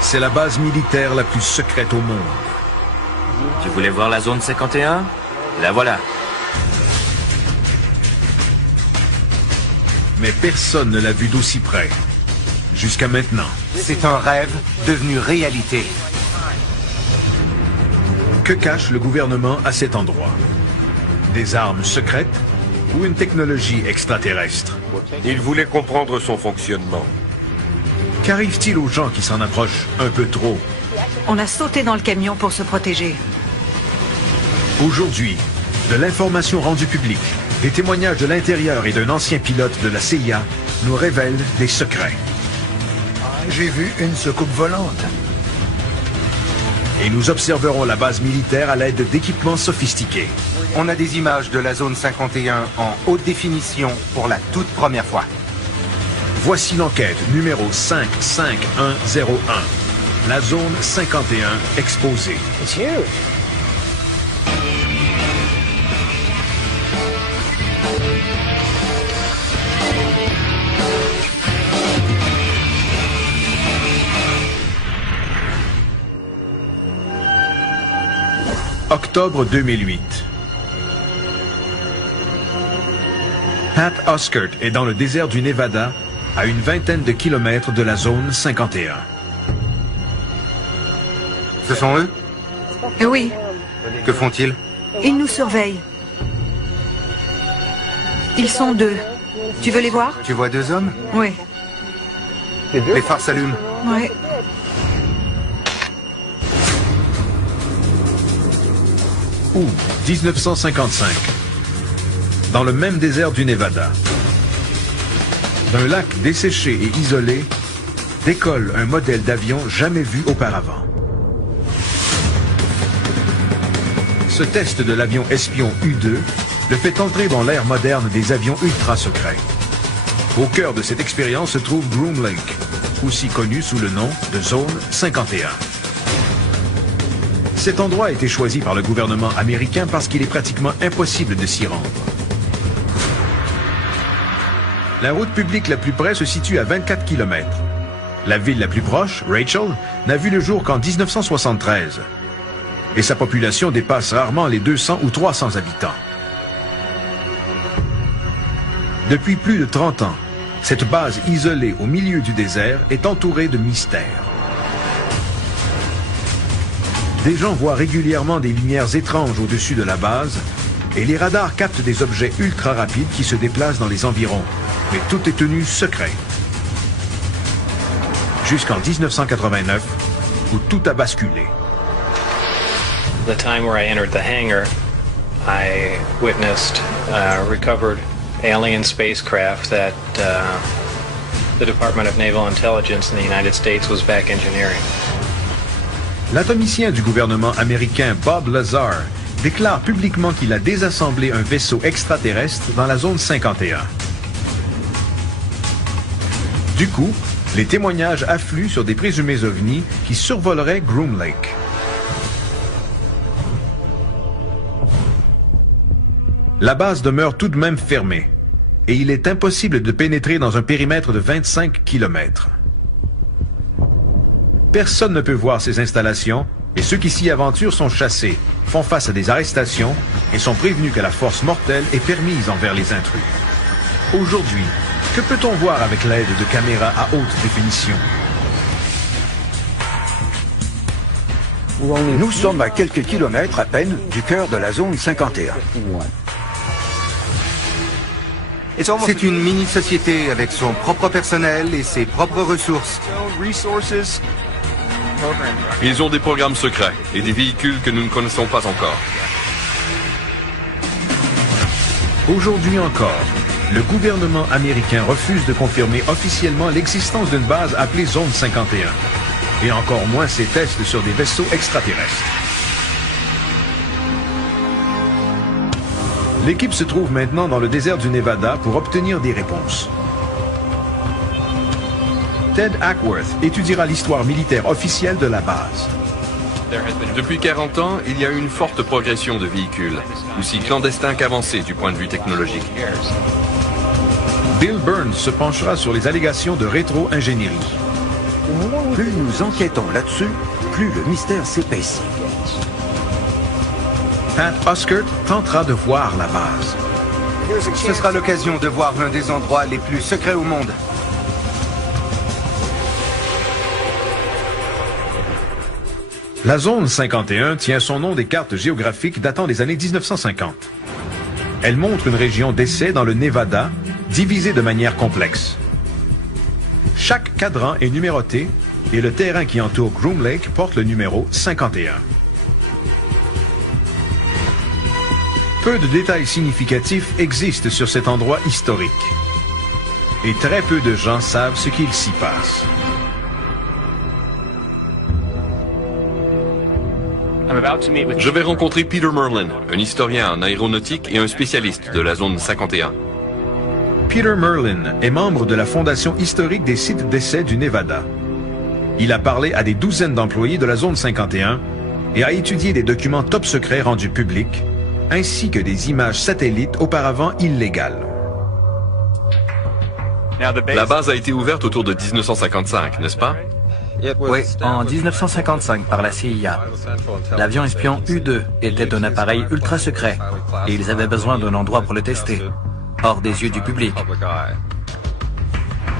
C'est la base militaire la plus secrète au monde. Tu voulais voir la zone 51? La voilà. Mais personne ne l'a vue d'aussi près. Jusqu'à maintenant. C'est un rêve devenu réalité. Que cache le gouvernement à cet endroit? Des armes secrètes ou une technologie extraterrestre? Il voulait comprendre son fonctionnement. Qu'arrive-t-il aux gens qui s'en approchent un peu trop? On a sauté dans le camion pour se protéger. Aujourd'hui, de l'information rendue publique, des témoignages de l'intérieur et d'un ancien pilote de la CIA nous révèlent des secrets. J'ai vu une soucoupe volante. Et nous observerons la base militaire à l'aide d'équipements sophistiqués. On a des images de la zone 51 en haute définition pour la toute première fois. Voici l'enquête numéro 55101. La zone 51 exposée. It's huge. Octobre 2008. Pat Oskert est dans le désert du Nevada, à une vingtaine de kilomètres de la zone 51. Ce sont eux? Oui, Que font-ils? ils nous surveillent. Ils sont deux. Tu veux les voir? Tu vois deux hommes? Oui. Les phares s'allument. Oui. Août 1955. Dans le même désert du Nevada. D'un lac desséché et isolé, décolle un modèle d'avion jamais vu auparavant. Ce test de l'avion espion U-2 le fait entrer dans l'ère moderne des avions ultra secrets. Au cœur de cette expérience se trouve Groom Lake, aussi connu sous le nom de Zone 51. Cet endroit a été choisi par le gouvernement américain parce qu'il est pratiquement impossible de s'y rendre. La route publique la plus près se situe à 24 km. La ville la plus proche, Rachel, n'a vu le jour qu'en 1973. Et sa population dépasse rarement les 200 ou 300 habitants. Depuis plus de 30 ans, cette base isolée au milieu du désert est entourée de mystères. Des gens voient régulièrement des lumières étranges au-dessus de la base et les radars captent des objets ultra rapides qui se déplacent dans les environs. Mais tout est tenu secret. Jusqu'en 1989, où tout a basculé. The time where I entered the hangar, I witnessed recovered alien spacecraft that the Department of Naval Intelligence in the United States was back engineering. L'atomicien du gouvernement américain Bob Lazar déclare publiquement qu'il a désassemblé un vaisseau extraterrestre dans la zone 51. Du coup, les témoignages affluent sur des présumés ovnis qui survoleraient Groom Lake. La base demeure tout de même fermée et il est impossible de pénétrer dans un périmètre de 25 km. Personne ne peut voir ces installations et ceux qui s'y aventurent sont chassés, font face à des arrestations et sont prévenus que la force mortelle est permise envers les intrus. Aujourd'hui, que peut-on voir avec l'aide de caméras à haute définition? Nous sommes à quelques kilomètres à peine du cœur de la zone 51. C'est une mini-société avec son propre personnel et ses propres ressources. Ils ont des programmes secrets et des véhicules que nous ne connaissons pas encore. Aujourd'hui encore, le gouvernement américain refuse de confirmer officiellement l'existence d'une base appelée Zone 51, et encore moins ses tests sur des vaisseaux extraterrestres. L'équipe se trouve maintenant dans le désert du Nevada pour obtenir des réponses. Ted Ackworth étudiera l'histoire militaire officielle de la base. Depuis 40 ans, il y a eu une forte progression de véhicules, aussi clandestins qu'avancés du point de vue technologique. Bill Burns se penchera sur les allégations de rétro-ingénierie. Plus nous enquêtons là-dessus, plus le mystère s'épaissit. Pat Oscar tentera de voir la base. Ce sera l'occasion de voir l'un des endroits les plus secrets au monde. La zone 51 tient son nom des cartes géographiques datant des années 1950. Elle montre une région d'essai dans le Nevada, divisée de manière complexe. Chaque cadran est numéroté et le terrain qui entoure Groom Lake porte le numéro 51. Peu de détails significatifs existent sur cet endroit historique. Et très peu de gens savent ce qu'il s'y passe. Je vais rencontrer Peter Merlin, un historien en aéronautique et un spécialiste de la zone 51. Peter Merlin est membre de la Fondation historique des sites d'essai du Nevada. Il a parlé à des douzaines d'employés de la zone 51 et a étudié des documents top secrets rendus publics, ainsi que des images satellites auparavant illégales. La base a été ouverte autour de 1955, n'est-ce pas? Oui, en 1955 par la CIA. L'avion espion U-2 était un appareil ultra secret et ils avaient besoin d'un endroit pour le tester, hors des yeux du public.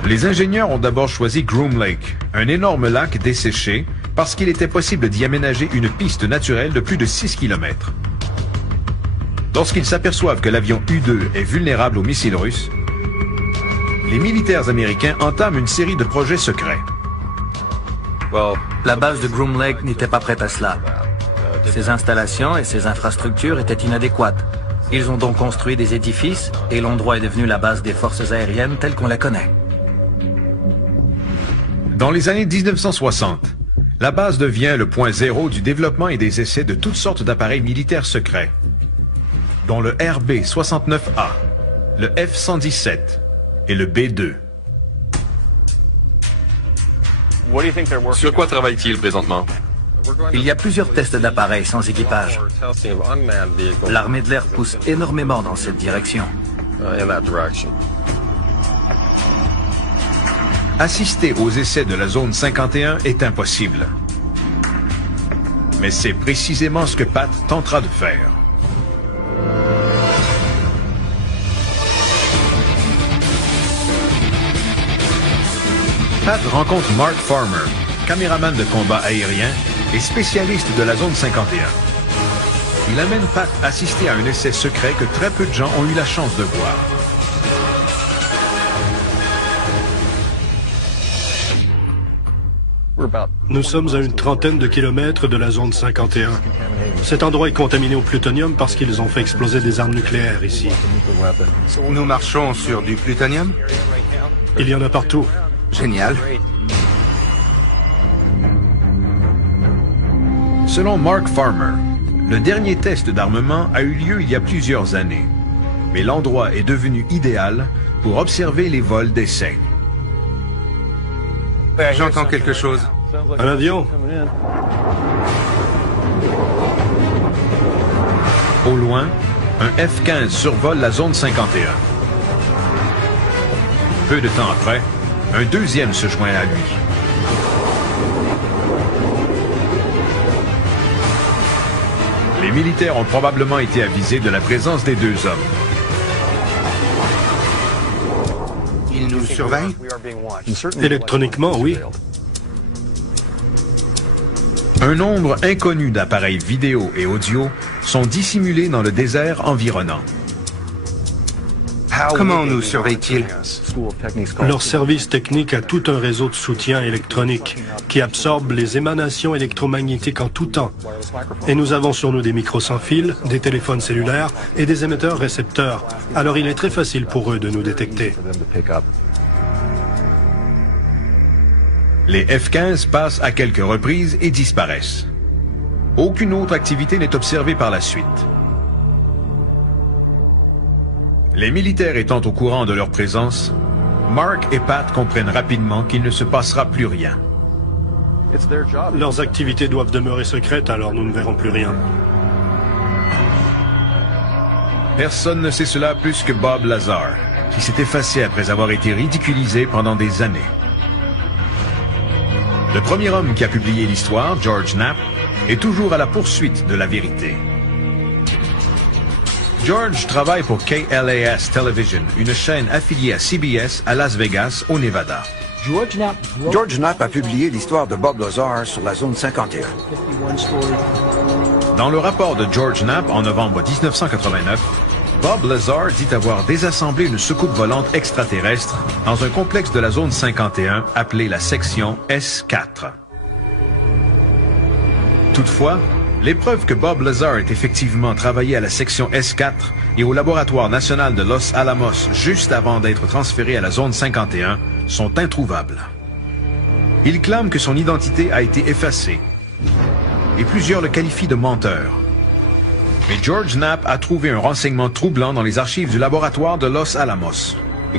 Les ingénieurs ont d'abord choisi Groom Lake, un énorme lac desséché, parce qu'il était possible d'y aménager une piste naturelle de plus de 6 km. Lorsqu'ils s'aperçoivent que l'avion U-2 est vulnérable aux missiles russes, les militaires américains entament une série de projets secrets. La base de Groom Lake n'était pas prête à cela. Ses installations et ses infrastructures étaient inadéquates. Ils ont donc construit des édifices et l'endroit est devenu la base des forces aériennes telle qu'on la connaît. Dans les années 1960, la base devient le point zéro du développement et des essais de toutes sortes d'appareils militaires secrets, dont le RB-69A, le F-117 et le B-2. Sur quoi travaille-t-il présentement? Il y a plusieurs tests d'appareils sans équipage. L'armée de l'air pousse énormément dans cette direction. Assister aux essais de la zone 51 est impossible. Mais c'est précisément ce que Pat tentera de faire. Pat rencontre Mark Farmer, caméraman de combat aérien et spécialiste de la zone 51. Il amène Pat assister à un essai secret que très peu de gens ont eu la chance de voir. Nous sommes à une trentaine de kilomètres de la zone 51. Cet endroit est contaminé au plutonium parce qu'ils ont fait exploser des armes nucléaires ici. Nous marchons sur du plutonium? Il y en a partout. Génial. Selon Mark Farmer, le dernier test d'armement a eu lieu il y a plusieurs années. Mais l'endroit est devenu idéal pour observer les vols d'essai. J'entends quelque chose. Un avion? Au loin, un F-15 survole la zone 51. Peu de temps après, un deuxième se joint à lui. Les militaires ont probablement été avisés de la présence des deux hommes. Ils nous surveillent? Électroniquement, oui. Un nombre inconnu d'appareils vidéo et audio sont dissimulés dans le désert environnant. Comment nous surveillent-ils? Leur service technique a tout un réseau de soutien électronique qui absorbe les émanations électromagnétiques en tout temps. Et nous avons sur nous des micros sans fil, des téléphones cellulaires et des émetteurs-récepteurs. Alors il est très facile pour eux de nous détecter. Les F-15 passent à quelques reprises et disparaissent. Aucune autre activité n'est observée par la suite. Les militaires étant au courant de leur présence, Mark et Pat comprennent rapidement qu'il ne se passera plus rien. Leurs activités doivent demeurer secrètes, alors nous ne verrons plus rien. Personne ne sait cela plus que Bob Lazar, qui s'est effacé après avoir été ridiculisé pendant des années. Le premier homme qui a publié l'histoire, George Knapp, est toujours à la poursuite de la vérité. George travaille pour KLAS Television, une chaîne affiliée à CBS à Las Vegas, au Nevada. George Knapp a publié l'histoire de Bob Lazar sur la zone 51. Dans le rapport de George Knapp en novembre 1989, Bob Lazar dit avoir désassemblé une soucoupe volante extraterrestre dans un complexe de la zone 51 appelé la section S4. Toutefois, les preuves que Bob Lazar ait effectivement travaillé à la section S4 et au laboratoire national de Los Alamos juste avant d'être transféré à la zone 51 sont introuvables. Il clame que son identité a été effacée et plusieurs le qualifient de menteur. Mais George Knapp a trouvé un renseignement troublant dans les archives du laboratoire de Los Alamos.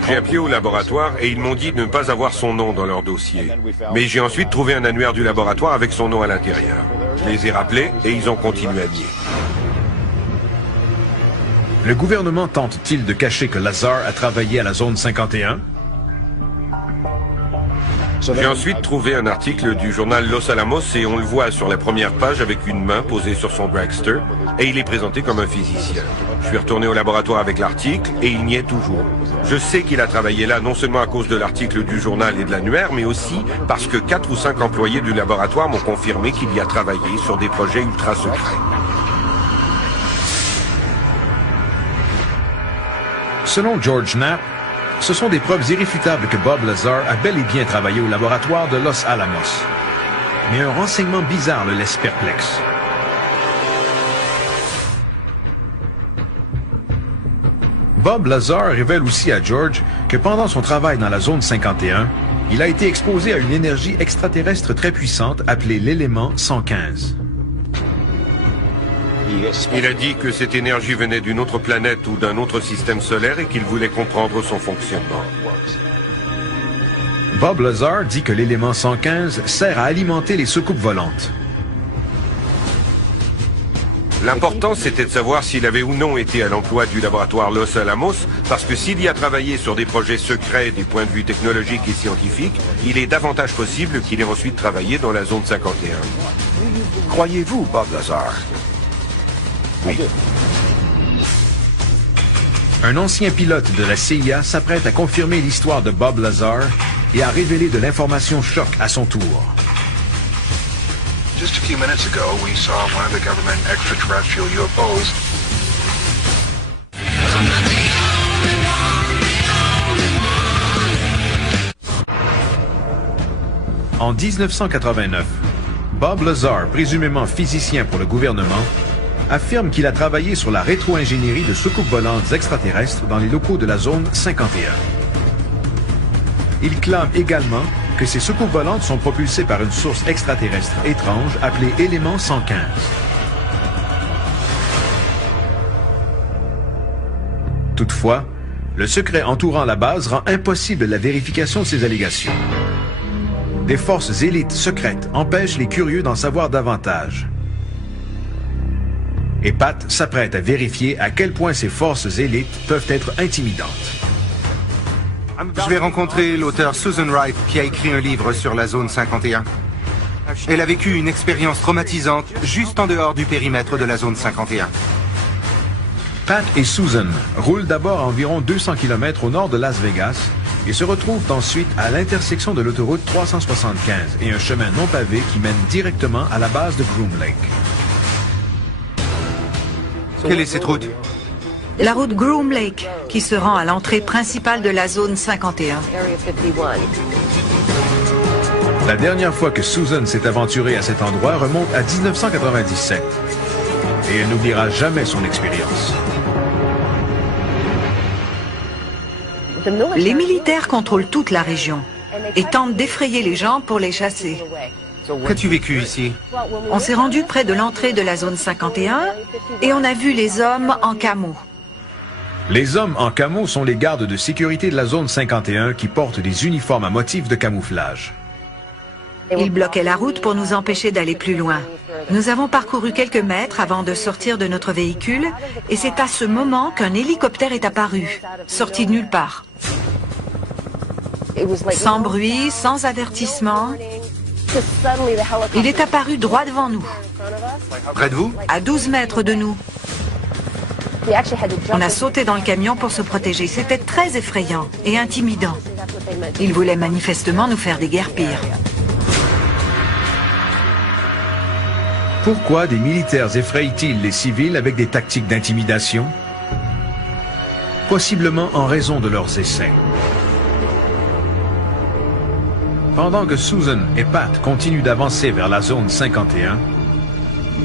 J'ai appelé au laboratoire et ils m'ont dit de ne pas avoir son nom dans leur dossier. Mais j'ai ensuite trouvé un annuaire du laboratoire avec son nom à l'intérieur. Je les ai rappelés et ils ont continué à nier. Le gouvernement tente-t-il de cacher que Lazar a travaillé à la zone 51? J'ai ensuite trouvé un article du journal Los Alamos et on le voit sur la première page avec une main posée sur son dragster et il est présenté comme un physicien. Je suis retourné au laboratoire avec l'article et il n'y est toujours. Je sais qu'il a travaillé là non seulement à cause de l'article du journal et de l'annuaire, mais aussi parce que 4 ou 5 employés du laboratoire m'ont confirmé qu'il y a travaillé sur des projets ultra secrets. Selon George Knapp, ce sont des preuves irréfutables que Bob Lazar a bel et bien travaillé au laboratoire de Los Alamos. Mais un renseignement bizarre le laisse perplexe. Bob Lazar révèle aussi à George que pendant son travail dans la zone 51, il a été exposé à une énergie extraterrestre très puissante appelée l'élément 115. Il a dit que cette énergie venait d'une autre planète ou d'un autre système solaire et qu'il voulait comprendre son fonctionnement. Bob Lazar dit que l'élément 115 sert à alimenter les soucoupes volantes. L'important, c'était de savoir s'il avait ou non été à l'emploi du laboratoire Los Alamos, parce que s'il y a travaillé sur des projets secrets des points de vue technologiques et scientifiques, il est davantage possible qu'il ait ensuite travaillé dans la zone 51. Croyez-vous, Bob Lazar? Oui. Un ancien pilote de la CIA s'apprête à confirmer l'histoire de Bob Lazar et à révéler de l'information choc à son tour. Just a few minutes ago, we saw one of the government extraterrestrial UFOs. En 1989, Bob Lazar, présumément physicien pour le gouvernement, affirme qu'il a travaillé sur la rétro-ingénierie de soucoupes volantes extraterrestres dans les locaux de la zone 51. Il clame également que ces soucoupes volantes sont propulsées par une source extraterrestre étrange appelée élément 115. Toutefois, le secret entourant la base rend impossible la vérification de ces allégations. Des forces élites secrètes empêchent les curieux d'en savoir davantage. Et Pat s'apprête à vérifier à quel point ces forces élites peuvent être intimidantes. Je vais rencontrer l'auteur Susan Wright qui a écrit un livre sur la zone 51. Elle a vécu une expérience traumatisante juste en dehors du périmètre de la zone 51. Pat et Susan roulent d'abord à environ 200 km au nord de Las Vegas et se retrouvent ensuite à l'intersection de l'autoroute 375 et un chemin non pavé qui mène directement à la base de Groom Lake. Quelle est cette route? La route Groom Lake, qui se rend à l'entrée principale de la zone 51. La dernière fois que Susan s'est aventurée à cet endroit remonte à 1997. Et elle n'oubliera jamais son expérience. Les militaires contrôlent toute la région et tentent d'effrayer les gens pour les chasser. Qu'as-tu vécu ici? On s'est rendu près de l'entrée de la zone 51 et on a vu les hommes en camo. Les hommes en camo sont les gardes de sécurité de la zone 51 qui portent des uniformes à motifs de camouflage. Ils bloquaient la route pour nous empêcher d'aller plus loin. Nous avons parcouru quelques mètres avant de sortir de notre véhicule et c'est à ce moment qu'un hélicoptère est apparu, sorti de nulle part. Sans bruit, sans avertissement. Il est apparu droit devant nous, Près de vous? à 12 mètres de nous. On a sauté dans le camion pour se protéger. C'était très effrayant et intimidant. Il voulait manifestement nous faire déguerpir. Pourquoi des militaires effrayent-ils les civils avec des tactiques d'intimidation? Possiblement en raison de leurs essais. Pendant que Susan et Pat continuent d'avancer vers la zone 51,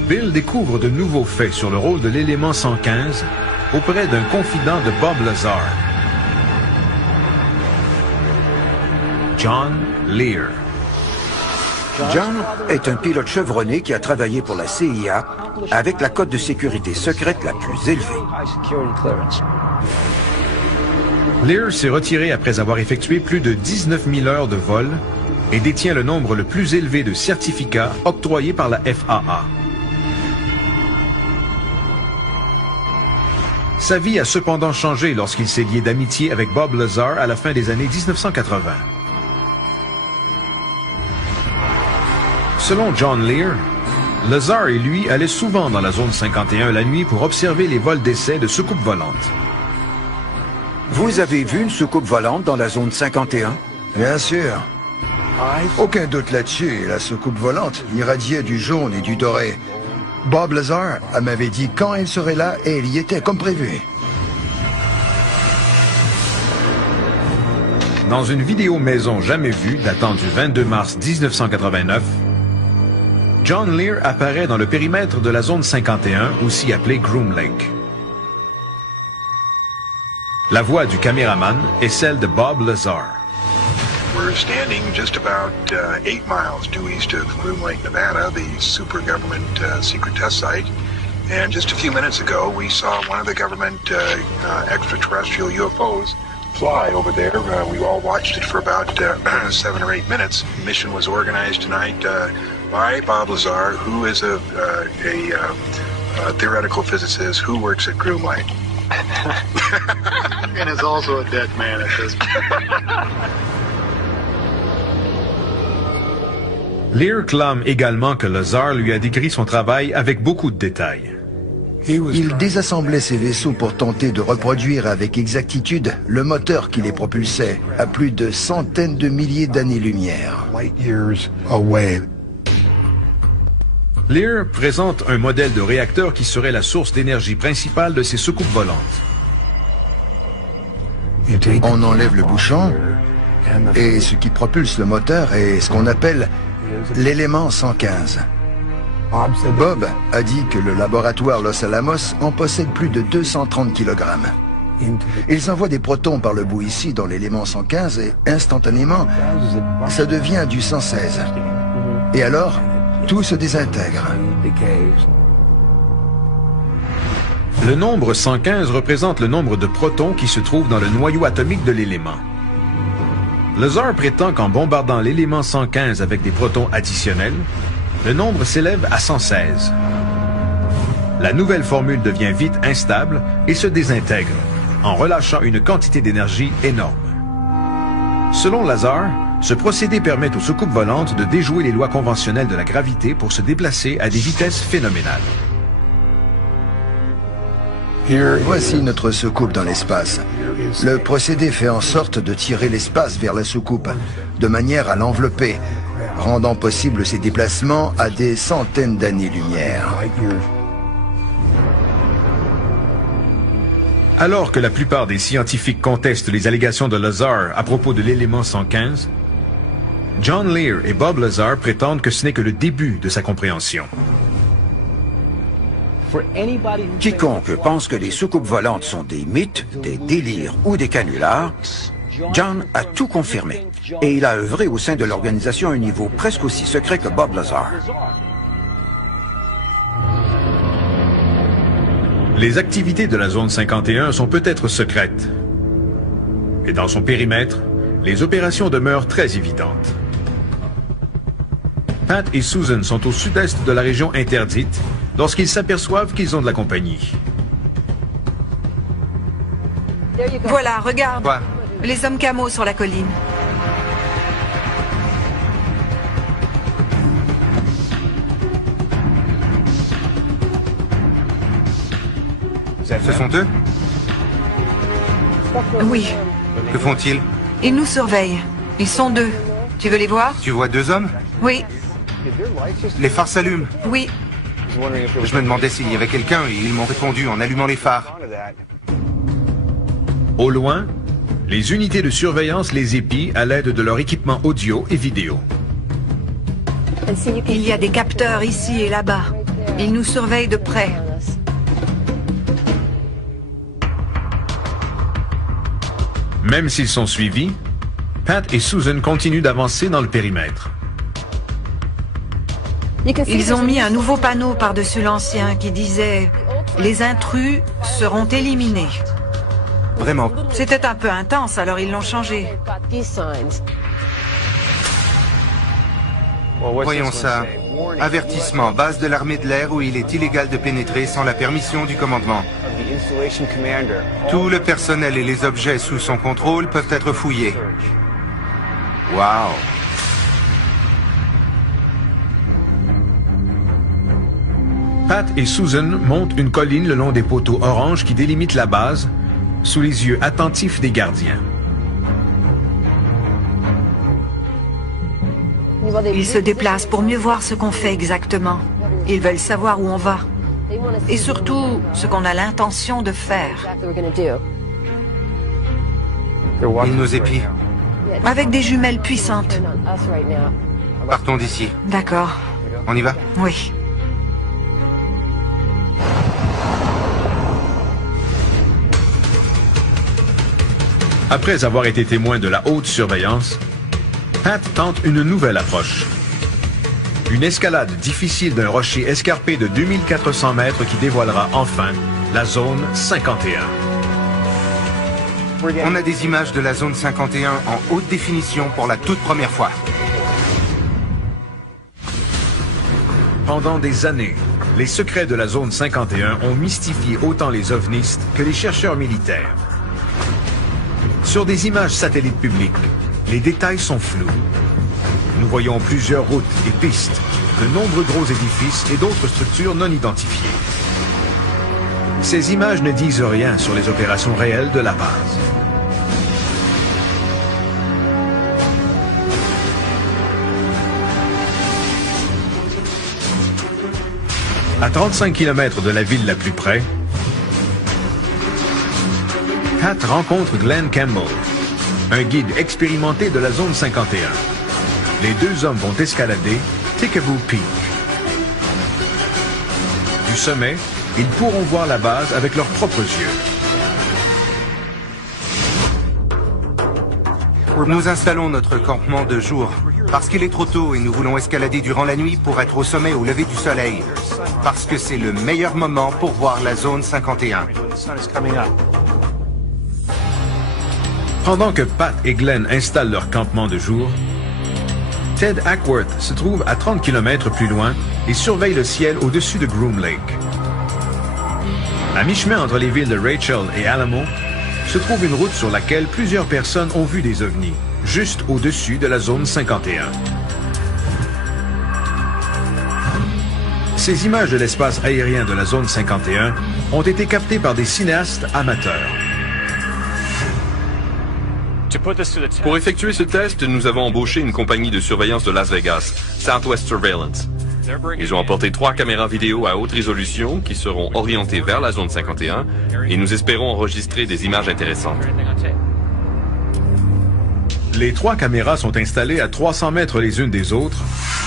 Bill découvre de nouveaux faits sur le rôle de l'élément 115 auprès d'un confident de Bob Lazar, John Lear. John est un pilote chevronné qui a travaillé pour la CIA avec la cote de sécurité secrète la plus élevée. Lear s'est retiré après avoir effectué plus de 19 000 heures de vol et détient le nombre le plus élevé de certificats octroyés par la FAA. Sa vie a cependant changé lorsqu'il s'est lié d'amitié avec Bob Lazar à la fin des années 1980. Selon John Lear, Lazar et lui allaient souvent dans la zone 51 la nuit pour observer les vols d'essai de soucoupes volantes. Vous avez vu une soucoupe volante dans la zone 51? Bien sûr. Aucun doute là-dessus, la soucoupe volante irradiait du jaune et du doré. Bob Lazar m'avait dit quand elle serait là et elle y était comme prévu. Dans une vidéo maison jamais vue datant du 22 mars 1989, John Lear apparaît dans le périmètre de la zone 51, aussi appelée Groom Lake. La voix du caméraman est celle de Bob Lazar. We're standing just about 8 miles due east of Groom Lake, Nevada, the super government secret test site. And just a few minutes ago, we saw one of the government extraterrestrial UFOs fly over there. We all watched it for about 7 or 8 minutes. The mission was organized tonight by Bob Lazar, who is a theoretical physicist who works at Groom Lake. And is also a dead man at this point. Lear clame également que Lazar lui a décrit son travail avec beaucoup de détails. Il désassemblait ses vaisseaux pour tenter de reproduire avec exactitude le moteur qui les propulsait à plus de centaines de milliers d'années-lumière. Lear présente un modèle de réacteur qui serait la source d'énergie principale de ces soucoupes volantes. On enlève le bouchon et ce qui propulse le moteur est ce qu'on appelle l'élément 115. Bob a dit que le laboratoire Los Alamos en possède plus de 230 kg. Ils envoient des protons par le bout ici dans l'élément 115 et instantanément, ça devient du 116. Et alors, tout se désintègre. Le nombre 115 représente le nombre de protons qui se trouvent dans le noyau atomique de l'élément. Lazar prétend qu'en bombardant l'élément 115 avec des protons additionnels, le nombre s'élève à 116. La nouvelle formule devient vite instable et se désintègre, en relâchant une quantité d'énergie énorme. Selon Lazar, ce procédé permet aux soucoupes volantes de déjouer les lois conventionnelles de la gravité pour se déplacer à des vitesses phénoménales. Voici notre soucoupe dans l'espace. Le procédé fait en sorte de tirer l'espace vers la soucoupe, de manière à l'envelopper, rendant possible ses déplacements à des centaines d'années-lumière. Alors que la plupart des scientifiques contestent les allégations de Lazar à propos de l'élément 115, John Lear et Bob Lazar prétendent que ce n'est que le début de sa compréhension. Quiconque pense que les soucoupes volantes sont des mythes, des délires ou des canulars, John a tout confirmé. Et il a œuvré au sein de l'organisation à un niveau presque aussi secret que Bob Lazar. Les activités de la zone 51 sont peut-être secrètes. Et dans son périmètre, les opérations demeurent très évidentes. Pat et Susan sont au sud-est de la région interdite lorsqu'ils s'aperçoivent qu'ils ont de la compagnie. Voilà, regarde. Quoi? Les hommes camos sur la colline. Ce sont eux? Oui. Que font-ils? Ils nous surveillent. Ils sont 2. Tu veux les voir? Tu vois 2 hommes? Oui. Les phares s'allument. Oui. Je me demandais s'il y avait quelqu'un et ils m'ont répondu en allumant les phares. Au loin, les unités de surveillance les épient à l'aide de leur équipement audio et vidéo. Il y a des capteurs ici et là-bas. Ils nous surveillent de près. Même s'ils sont suivis, Pat et Susan continuent d'avancer dans le périmètre. Ils ont mis un nouveau panneau par-dessus l'ancien qui disait « Les intrus seront éliminés ». Vraiment. C'était un peu intense, alors ils l'ont changé. Voyons ça. Avertissement, base de l'armée de l'air où il est illégal de pénétrer sans la permission du commandement. Tout le personnel et les objets sous son contrôle peuvent être fouillés. Wow. Pat et Susan montent une colline le long des poteaux oranges qui délimitent la base, sous les yeux attentifs des gardiens. Ils se déplacent pour mieux voir ce qu'on fait exactement. Ils veulent savoir où on va. Et surtout, ce qu'on a l'intention de faire. Ils nous épient. Avec des jumelles puissantes. Partons d'ici. D'accord. On y va? Oui. Après avoir été témoin de la haute surveillance, Pat tente une nouvelle approche. Une escalade difficile d'un rocher escarpé de 2400 mètres qui dévoilera enfin la zone 51. On a des images de la zone 51 en haute définition pour la toute première fois. Pendant des années, les secrets de la zone 51 ont mystifié autant les ovnistes que les chercheurs militaires. Sur des images satellites publiques, les détails sont flous. Nous voyons plusieurs routes et pistes, de nombreux gros édifices et d'autres structures non identifiées. Ces images ne disent rien sur les opérations réelles de la base. À 35 km de la ville la plus près, Pat rencontre Glenn Campbell, un guide expérimenté de la zone 51. Les 2 hommes vont escalader Tickaboo Peak. Du sommet, ils pourront voir la base avec leurs propres yeux. Nous installons notre campement de jour parce qu'il est trop tôt et nous voulons escalader durant la nuit pour être au sommet au lever du soleil. Parce que c'est le meilleur moment pour voir la zone 51. Pendant que Pat et Glenn installent leur campement de jour, Ted Ackworth se trouve à 30 km plus loin et surveille le ciel au-dessus de Groom Lake. À mi-chemin entre les villes de Rachel et Alamo, se trouve une route sur laquelle plusieurs personnes ont vu des ovnis, juste au-dessus de la zone 51. Ces images de l'espace aérien de la zone 51 ont été captées par des cinéastes amateurs. Pour effectuer ce test, nous avons embauché une compagnie de surveillance de Las Vegas, Southwest Surveillance. Ils ont apporté 3 caméras vidéo à haute résolution qui seront orientées vers la zone 51 et nous espérons enregistrer des images intéressantes. Les 3 caméras sont installées à 300 mètres les unes des autres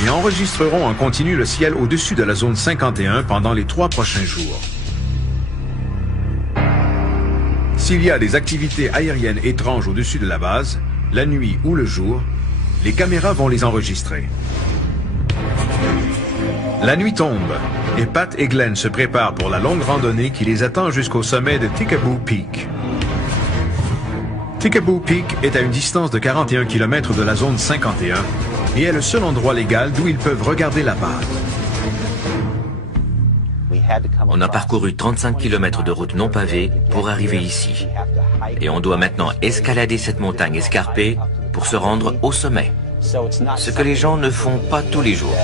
et enregistreront en continu le ciel au-dessus de la zone 51 pendant les 3 prochains jours. S'il y a des activités aériennes étranges au-dessus de la base, la nuit ou le jour, les caméras vont les enregistrer. La nuit tombe et Pat et Glenn se préparent pour la longue randonnée qui les attend jusqu'au sommet de Tickaboo Peak. Tickaboo Peak est à une distance de 41 km de la zone 51 et est le seul endroit légal d'où ils peuvent regarder la base. On a parcouru 35 km de route non pavée pour arriver ici. Et on doit maintenant escalader cette montagne escarpée pour se rendre au sommet. Ce que les gens ne font pas tous les jours.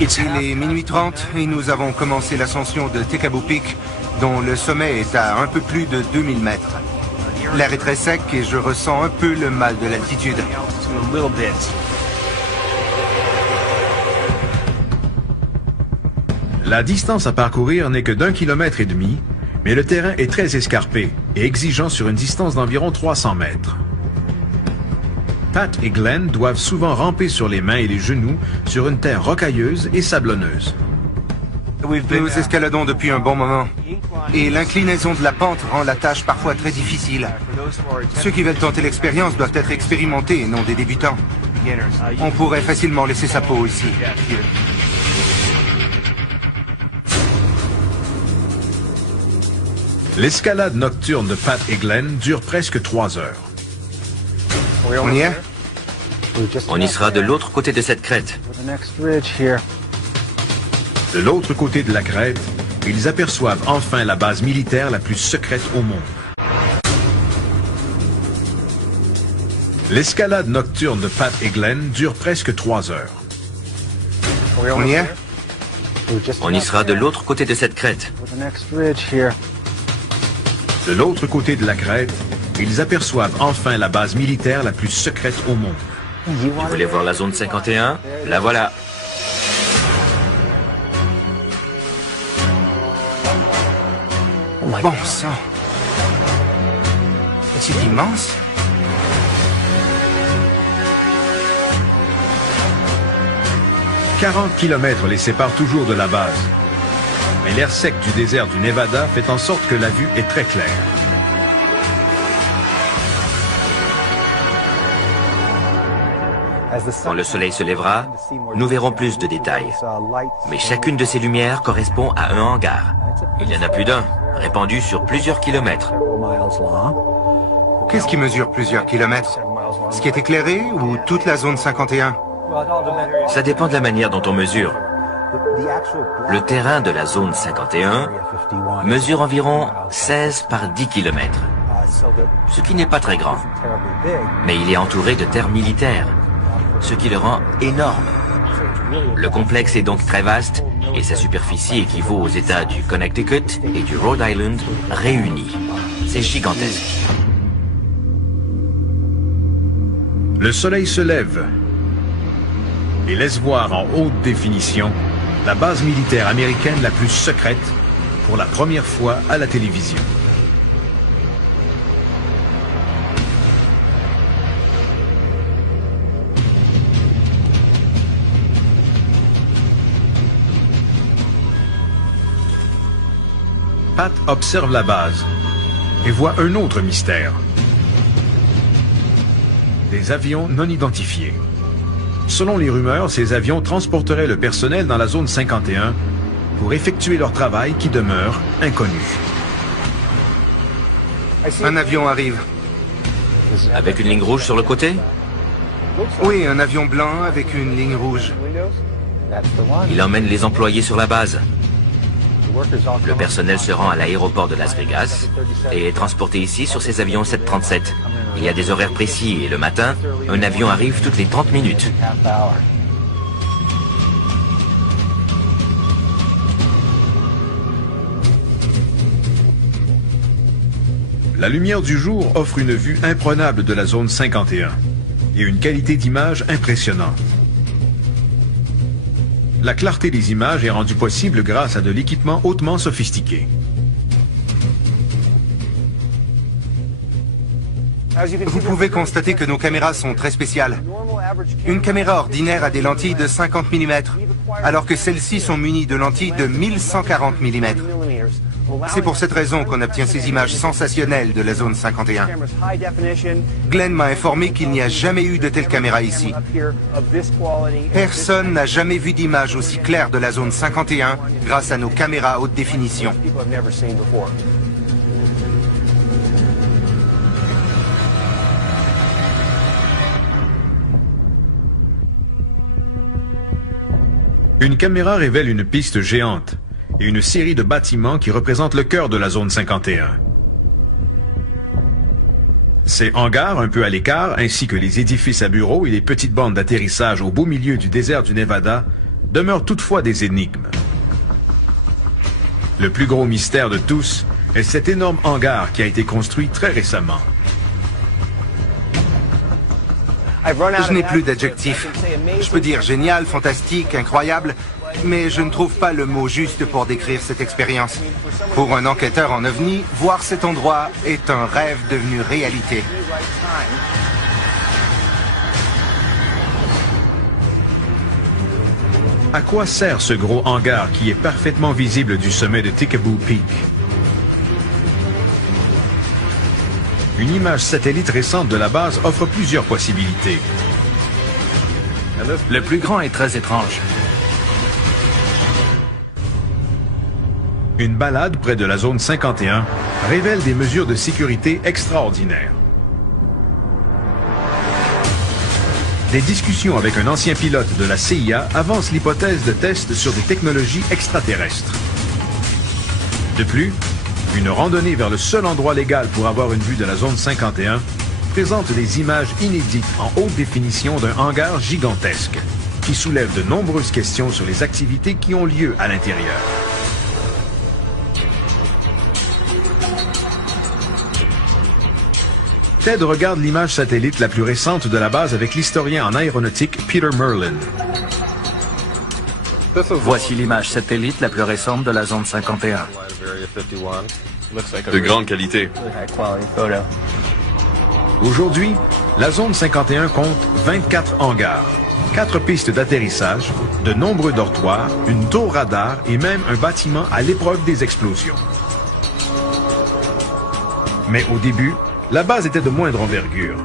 Il est minuit 30 et nous avons commencé l'ascension de Tekaboo Peak, dont le sommet est à un peu plus de 2000 mètres. L'air est très sec et je ressens un peu le mal de l'altitude. La distance à parcourir n'est que d'1,5 km, mais le terrain est très escarpé et exigeant sur une distance d'environ 300 mètres. Pat et Glenn doivent souvent ramper sur les mains et les genoux sur une terre rocailleuse et sablonneuse. Nous escaladons depuis un bon moment et l'inclinaison de la pente rend la tâche parfois très difficile. Ceux qui veulent tenter l'expérience doivent être expérimentés et non des débutants. On pourrait facilement laisser sa peau ici. L'escalade nocturne de Pat et Glenn dure presque 3 heures. On y est? On y sera de l'autre côté de cette crête. De l'autre côté de la crête, ils aperçoivent enfin la base militaire la plus secrète au monde. L'escalade nocturne de Pat et Glenn dure presque 3 heures. On y est? On y sera de l'autre côté de cette crête. De l'autre côté de la crête, ils aperçoivent enfin la base militaire la plus secrète au monde. Vous voulez voir la zone 51? La voilà. Bon sang. C'est immense. « 40 km les séparent toujours de la base. Mais l'air sec du désert du Nevada fait en sorte que la vue est très claire. Quand le soleil se lèvera, nous verrons plus de détails. Mais chacune de ces lumières correspond à un hangar. Il y en a plus d'un, répandu sur plusieurs kilomètres. Qu'est-ce qui mesure plusieurs kilomètres? Ce qui est éclairé ou toute la zone 51? Ça dépend de la manière dont on mesure. Le terrain de la zone 51 mesure environ 16 par 10 km, ce qui n'est pas très grand. Mais il est entouré de terres militaires, ce qui le rend énorme. Le complexe est donc très vaste et sa superficie équivaut aux États du Connecticut et du Rhode Island réunis. C'est gigantesque. Le soleil se lève et laisse voir en haute définition la base militaire américaine la plus secrète pour la première fois à la télévision. Pat observe la base et voit un autre mystère. Des avions non identifiés. Selon les rumeurs, ces avions transporteraient le personnel dans la zone 51 pour effectuer leur travail qui demeure inconnu. Un avion arrive. Avec une ligne rouge sur le côté? Oui, un avion blanc avec une ligne rouge. Il emmène les employés sur la base. Le personnel se rend à l'aéroport de Las Vegas et est transporté ici sur ces avions 737. Il y a des horaires précis et le matin, un avion arrive toutes les 30 minutes. La lumière du jour offre une vue imprenable de la zone 51 et une qualité d'image impressionnante. La clarté des images est rendue possible grâce à de l'équipement hautement sophistiqué. Vous pouvez constater que nos caméras sont très spéciales. Une caméra ordinaire a des lentilles de 50 mm, alors que celles-ci sont munies de lentilles de 1140 mm. C'est pour cette raison qu'on obtient ces images sensationnelles de la zone 51. Glenn m'a informé qu'il n'y a jamais eu de telle caméra ici. Personne n'a jamais vu d'image aussi claire de la zone 51 grâce à nos caméras haute définition. Une caméra révèle une piste géante et une série de bâtiments qui représentent le cœur de la zone 51. Ces hangars un peu à l'écart, ainsi que les édifices à bureaux et les petites bandes d'atterrissage au beau milieu du désert du Nevada, demeurent toutefois des énigmes. Le plus gros mystère de tous est cet énorme hangar qui a été construit très récemment. Je n'ai plus d'adjectifs. Je peux dire génial, fantastique, incroyable, mais je ne trouve pas le mot juste pour décrire cette expérience. Pour un enquêteur en ovni, voir cet endroit est un rêve devenu réalité. À quoi sert ce gros hangar qui est parfaitement visible du sommet de Tikaboo Peak? Une image satellite récente de la base offre plusieurs possibilités. Le plus grand est très étrange. Une balade près de la zone 51 révèle des mesures de sécurité extraordinaires. Des discussions avec un ancien pilote de la CIA avancent l'hypothèse de tests sur des technologies extraterrestres. De plus, une randonnée vers le seul endroit légal pour avoir une vue de la zone 51 présente des images inédites en haute définition d'un hangar gigantesque qui soulève de nombreuses questions sur les activités qui ont lieu à l'intérieur. Ted regarde l'image satellite la plus récente de la base avec l'historien en aéronautique Peter Merlin. Voici l'image satellite la plus récente de la zone 51. De grande qualité. Aujourd'hui, la zone 51 compte 24 hangars, 4 pistes d'atterrissage, de nombreux dortoirs, une tour radar et même un bâtiment à l'épreuve des explosions. Mais au début, la base était de moindre envergure.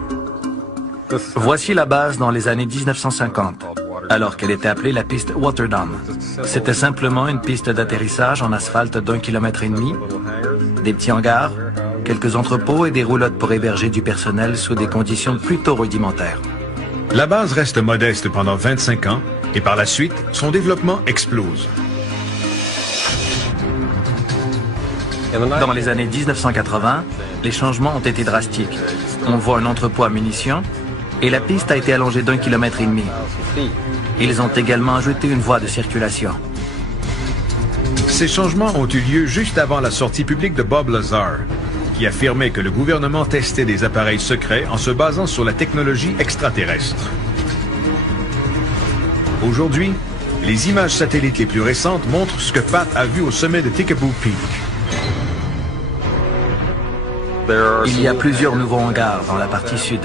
Voici la base dans les années 1950, alors qu'elle était appelée la piste Waterdam. C'était simplement une piste d'atterrissage en asphalte d'1,5 km, des petits hangars, quelques entrepôts et des roulottes pour héberger du personnel sous des conditions plutôt rudimentaires. La base reste modeste pendant 25 ans et par la suite, son développement explose. Dans les années 1980, les changements ont été drastiques. On voit un entrepôt à munitions et la piste a été allongée d'1,5 km. Ils ont également ajouté une voie de circulation. Ces changements ont eu lieu juste avant la sortie publique de Bob Lazar, qui affirmait que le gouvernement testait des appareils secrets en se basant sur la technologie extraterrestre. Aujourd'hui, les images satellites les plus récentes montrent ce que Pat a vu au sommet de Tikaboo Peak. Il y a plusieurs nouveaux hangars dans la partie sud.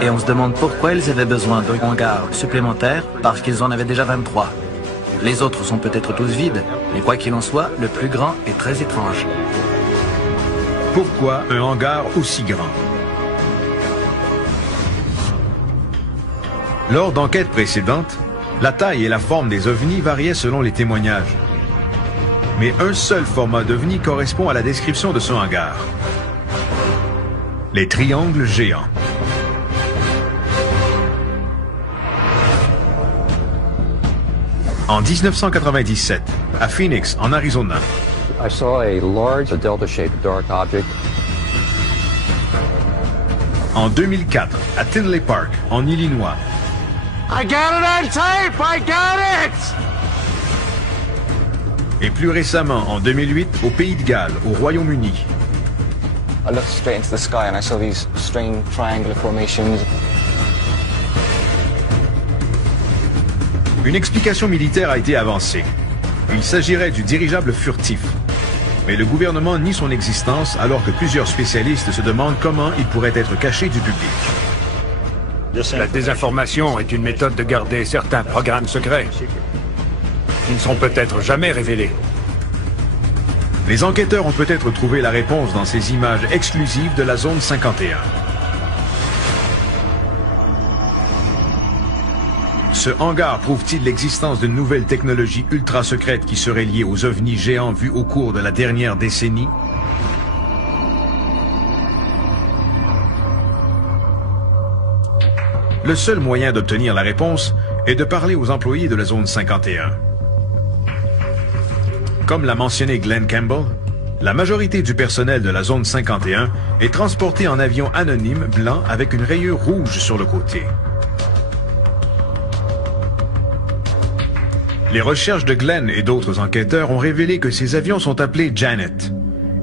Et on se demande pourquoi ils avaient besoin d'un hangar supplémentaire, parce qu'ils en avaient déjà 23. Les autres sont peut-être tous vides, mais quoi qu'il en soit, le plus grand est très étrange. Pourquoi un hangar aussi grand? Lors d'enquêtes précédentes, la taille et la forme des ovnis variaient selon les témoignages. Mais un seul format d'ovni correspond à la description de ce hangar. Les triangles géants. En 1997, à Phoenix, en Arizona, I saw a large delta-shaped dark object. En 2004, à Tinley Park, en Illinois. I got it on tape! I got it! Et plus récemment, en 2008, au Pays de Galles, au Royaume-Uni. I looked straight into the sky and I saw these strange triangular formations. Une explication militaire a été avancée. Il s'agirait du dirigeable furtif. Mais le gouvernement nie son existence alors que plusieurs spécialistes se demandent comment il pourrait être caché du public. La désinformation est une méthode de garder certains programmes secrets qui ne sont peut-être jamais révélés. Les enquêteurs ont peut-être trouvé la réponse dans ces images exclusives de la zone 51. Ce hangar prouve-t-il l'existence d'une nouvelle technologie ultra secrète qui serait liée aux ovnis géants vus au cours de la dernière décennie? Le seul moyen d'obtenir la réponse est de parler aux employés de la zone 51. Comme l'a mentionné Glenn Campbell, la majorité du personnel de la zone 51 est transporté en avion anonyme blanc avec une rayure rouge sur le côté. Les recherches de Glenn et d'autres enquêteurs ont révélé que ces avions sont appelés Janet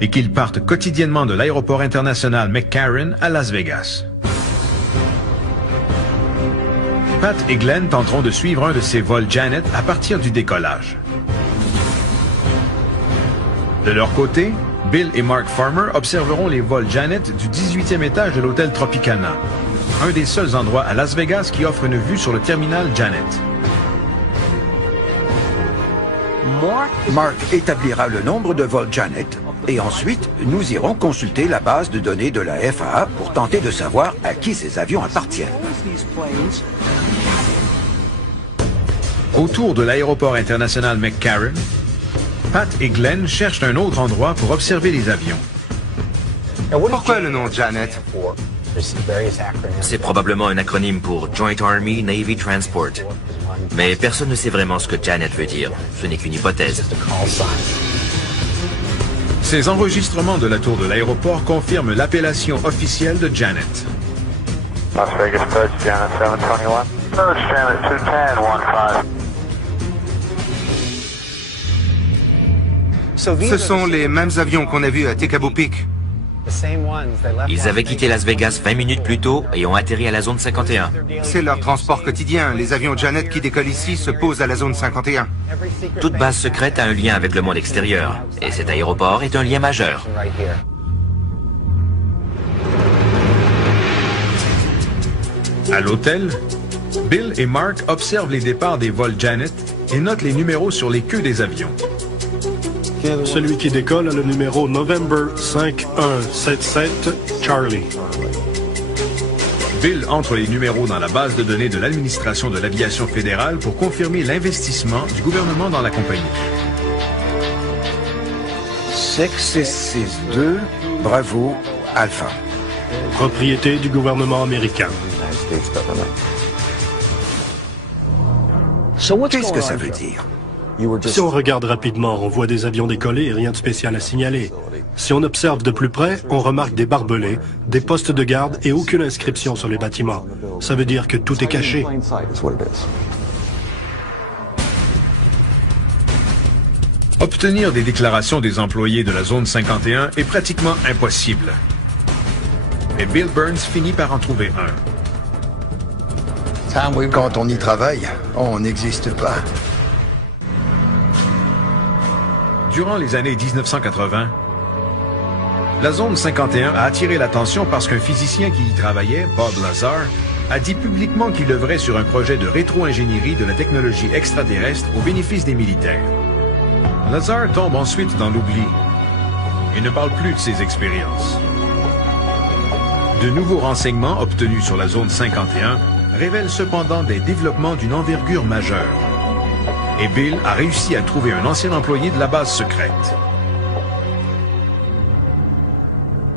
et qu'ils partent quotidiennement de l'aéroport international McCarran à Las Vegas. Pat et Glenn tenteront de suivre un de ces vols Janet à partir du décollage. De leur côté, Bill et Mark Farmer observeront les vols Janet du 18e étage de l'hôtel Tropicana, un des seuls endroits à Las Vegas qui offre une vue sur le terminal Janet. Mark établira le nombre de vols Janet et ensuite, nous irons consulter la base de données de la FAA pour tenter de savoir à qui ces avions appartiennent. Autour de l'aéroport international McCarran, Pat et Glenn cherchent un autre endroit pour observer les avions. Pourquoi le nom Janet? C'est probablement un acronyme pour Joint Army Navy Transport. Mais personne ne sait vraiment ce que Janet veut dire. Ce n'est qu'une hypothèse. Ces enregistrements de la tour de l'aéroport confirment l'appellation officielle de Janet. Las Vegas Touch, Janet 721. Touch, Janet 210-15. Ce sont les mêmes avions qu'on a vus à Tecabo Peak. Ils avaient quitté Las Vegas 20 minutes plus tôt et ont atterri à la zone 51. C'est leur transport quotidien. Les avions Janet qui décollent ici se posent à la zone 51. Toute base secrète a un lien avec le monde extérieur, et cet aéroport est un lien majeur. À l'hôtel, Bill et Mark observent les départs des vols Janet et notent les numéros sur les queues des avions. Celui qui décolle a le numéro November 5177 Charlie. Bill entre les numéros dans la base de données de l'administration de l'aviation fédérale pour confirmer l'investissement du gouvernement dans la compagnie. 6662 Bravo Alpha. Propriété du gouvernement américain. Qu'est-ce que ça veut dire? Si on regarde rapidement, on voit des avions décoller et rien de spécial à signaler. Si on observe de plus près, on remarque des barbelés, des postes de garde et aucune inscription sur les bâtiments. Ça veut dire que tout est caché. Obtenir des déclarations des employés de la zone 51 est pratiquement impossible. Mais Bill Burns finit par en trouver un. Quand on y travaille, on n'existe pas. Durant les années 1980, la zone 51 a attiré l'attention parce qu'un physicien qui y travaillait, Bob Lazar, a dit publiquement qu'il œuvrait sur un projet de rétro-ingénierie de la technologie extraterrestre au bénéfice des militaires. Lazar tombe ensuite dans l'oubli et ne parle plus de ses expériences. De nouveaux renseignements obtenus sur la zone 51 révèlent cependant des développements d'une envergure majeure. Et Bill a réussi à trouver un ancien employé de la base secrète.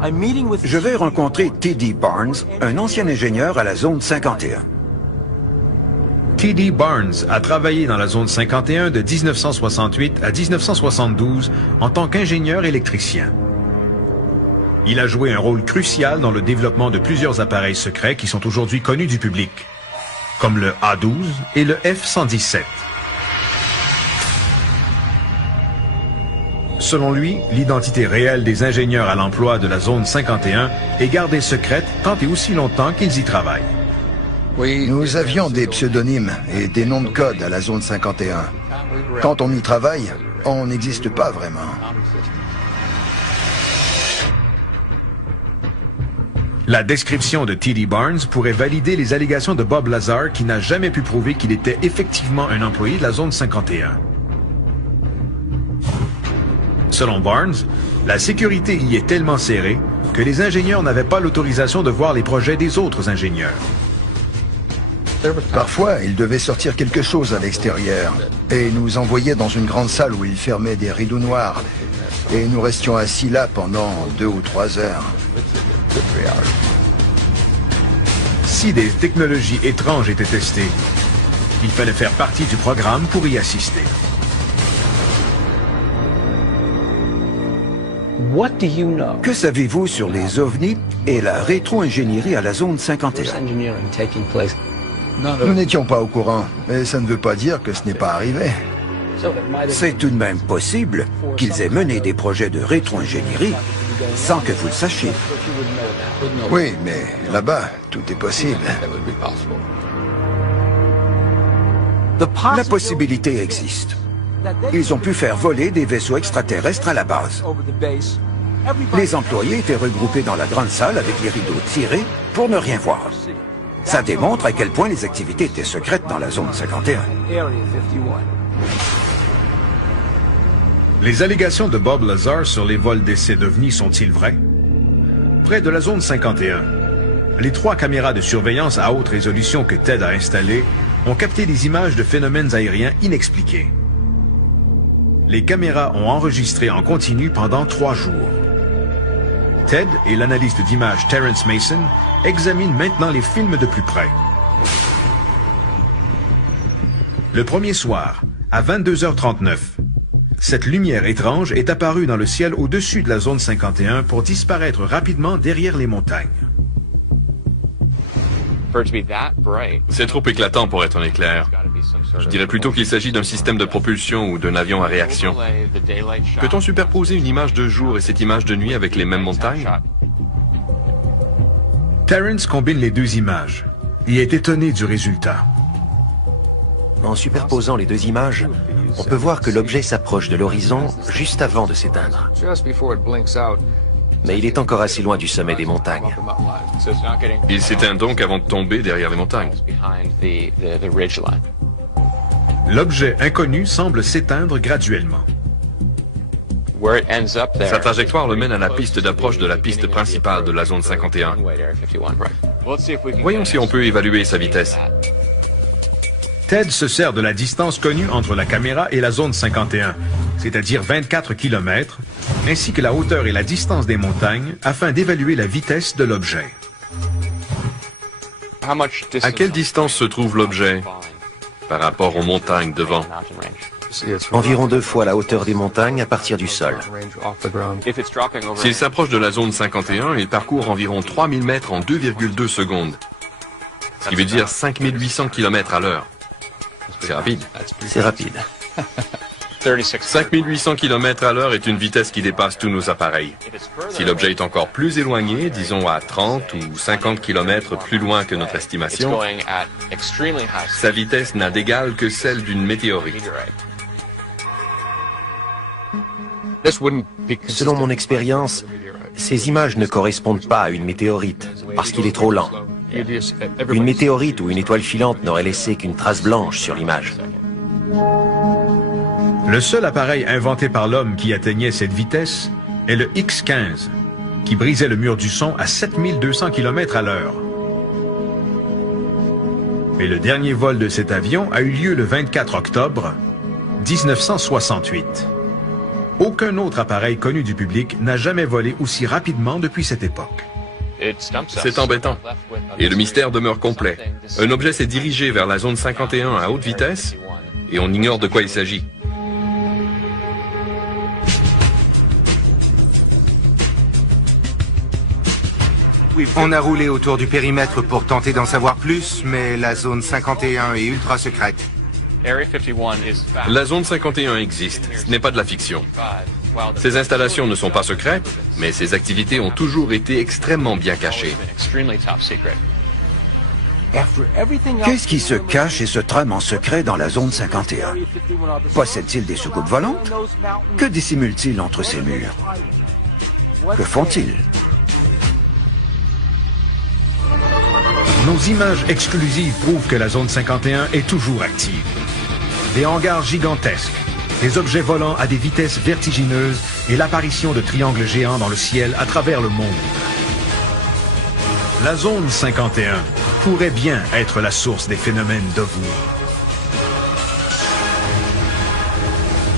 Je vais rencontrer T.D. Barnes, un ancien ingénieur à la zone 51. T.D. Barnes a travaillé dans la zone 51 de 1968 à 1972 en tant qu'ingénieur électricien. Il a joué un rôle crucial dans le développement de plusieurs appareils secrets qui sont aujourd'hui connus du public, comme le A-12 et le F-117. Selon lui, l'identité réelle des ingénieurs à l'emploi de la zone 51 est gardée secrète tant et aussi longtemps qu'ils y travaillent. Nous avions des pseudonymes et des noms de code à la zone 51. Quand on y travaille, on n'existe pas vraiment. La description de T.D. Barnes pourrait valider les allégations de Bob Lazar qui n'a jamais pu prouver qu'il était effectivement un employé de la zone 51. Selon Barnes, la sécurité y est tellement serrée que les ingénieurs n'avaient pas l'autorisation de voir les projets des autres ingénieurs. Parfois, ils devaient sortir quelque chose à l'extérieur et nous envoyaient dans une grande salle où ils fermaient des rideaux noirs et nous restions assis là pendant 2 ou 3 heures. Si des technologies étranges étaient testées, il fallait faire partie du programme pour y assister. Que savez-vous sur les ovnis et la rétro-ingénierie à la zone 51? Nous n'étions pas au courant, mais ça ne veut pas dire que ce n'est pas arrivé. C'est tout de même possible qu'ils aient mené des projets de rétro-ingénierie sans que vous le sachiez. Oui, mais là-bas, tout est possible. La possibilité existe. Ils ont pu faire voler des vaisseaux extraterrestres à la base. Les employés étaient regroupés dans la grande salle avec les rideaux tirés pour ne rien voir. Ça démontre à quel point les activités étaient secrètes dans la zone 51. Les allégations de Bob Lazar sur les vols d'essais d'OVNI sont-ils vraies? Près de la zone 51, les 3 caméras de surveillance à haute résolution que Ted a installées ont capté des images de phénomènes aériens inexpliqués. Les caméras ont enregistré en continu pendant 3 jours. Ted et l'analyste d'images Terrence Mason examinent maintenant les films de plus près. Le premier soir, à 22h39, cette lumière étrange est apparue dans le ciel au-dessus de la zone 51 pour disparaître rapidement derrière les montagnes. C'est trop éclatant pour être un éclair. Je dirais plutôt qu'il s'agit d'un système de propulsion ou d'un avion à réaction. Peut-on superposer une image de jour et cette image de nuit avec les mêmes montagnes? Terrence combine les 2 images et est étonné du résultat. En superposant les 2 images, on peut voir que l'objet s'approche de l'horizon juste avant de s'éteindre. Mais il est encore assez loin du sommet des montagnes. Il s'éteint donc avant de tomber derrière les montagnes. L'objet inconnu semble s'éteindre graduellement. Sa trajectoire le mène à la piste d'approche de la piste principale de la zone 51. Voyons si on peut évaluer sa vitesse. Ted se sert de la distance connue entre la caméra et la zone 51, c'est-à-dire 24 km, ainsi que la hauteur et la distance des montagnes, afin d'évaluer la vitesse de l'objet. À quelle distance se trouve l'objet par rapport aux montagnes devant? Environ 2 fois la hauteur des montagnes à partir du sol. S'il s'approche de la zone 51, il parcourt environ 3000 mètres en 2,2 secondes. Ce qui veut dire 5800 km à l'heure. C'est rapide. C'est rapide. 5800 km à l'heure est une vitesse qui dépasse tous nos appareils. Si l'objet est encore plus éloigné, disons à 30 ou 50 km plus loin que notre estimation, sa vitesse n'a d'égal que celle d'une météorite. Selon mon expérience, ces images ne correspondent pas à une météorite, parce qu'il est trop lent. Une météorite ou une étoile filante n'aurait laissé qu'une trace blanche sur l'image. Le seul appareil inventé par l'homme qui atteignait cette vitesse est le X-15, qui brisait le mur du son à 7200 km à l'heure. Mais le dernier vol de cet avion a eu lieu le 24 octobre 1968. Aucun autre appareil connu du public n'a jamais volé aussi rapidement depuis cette époque. C'est embêtant. Et le mystère demeure complet. Un objet s'est dirigé vers la zone 51 à haute vitesse et on ignore de quoi il s'agit. On a roulé autour du périmètre pour tenter d'en savoir plus, mais la zone 51 est ultra secrète. La zone 51 existe, ce n'est pas de la fiction. Ces installations ne sont pas secrètes, mais ces activités ont toujours été extrêmement bien cachées. Qu'est-ce qui se cache et se trame en secret dans la zone 51? Possède-t-il des soucoupes volantes? Que dissimule-t-il entre ces murs? Que font-ils? Nos images exclusives prouvent que la zone 51 est toujours active. Des hangars gigantesques, des objets volants à des vitesses vertigineuses et l'apparition de triangles géants dans le ciel à travers le monde. La zone 51 pourrait bien être la source des phénomènes d'OVNI.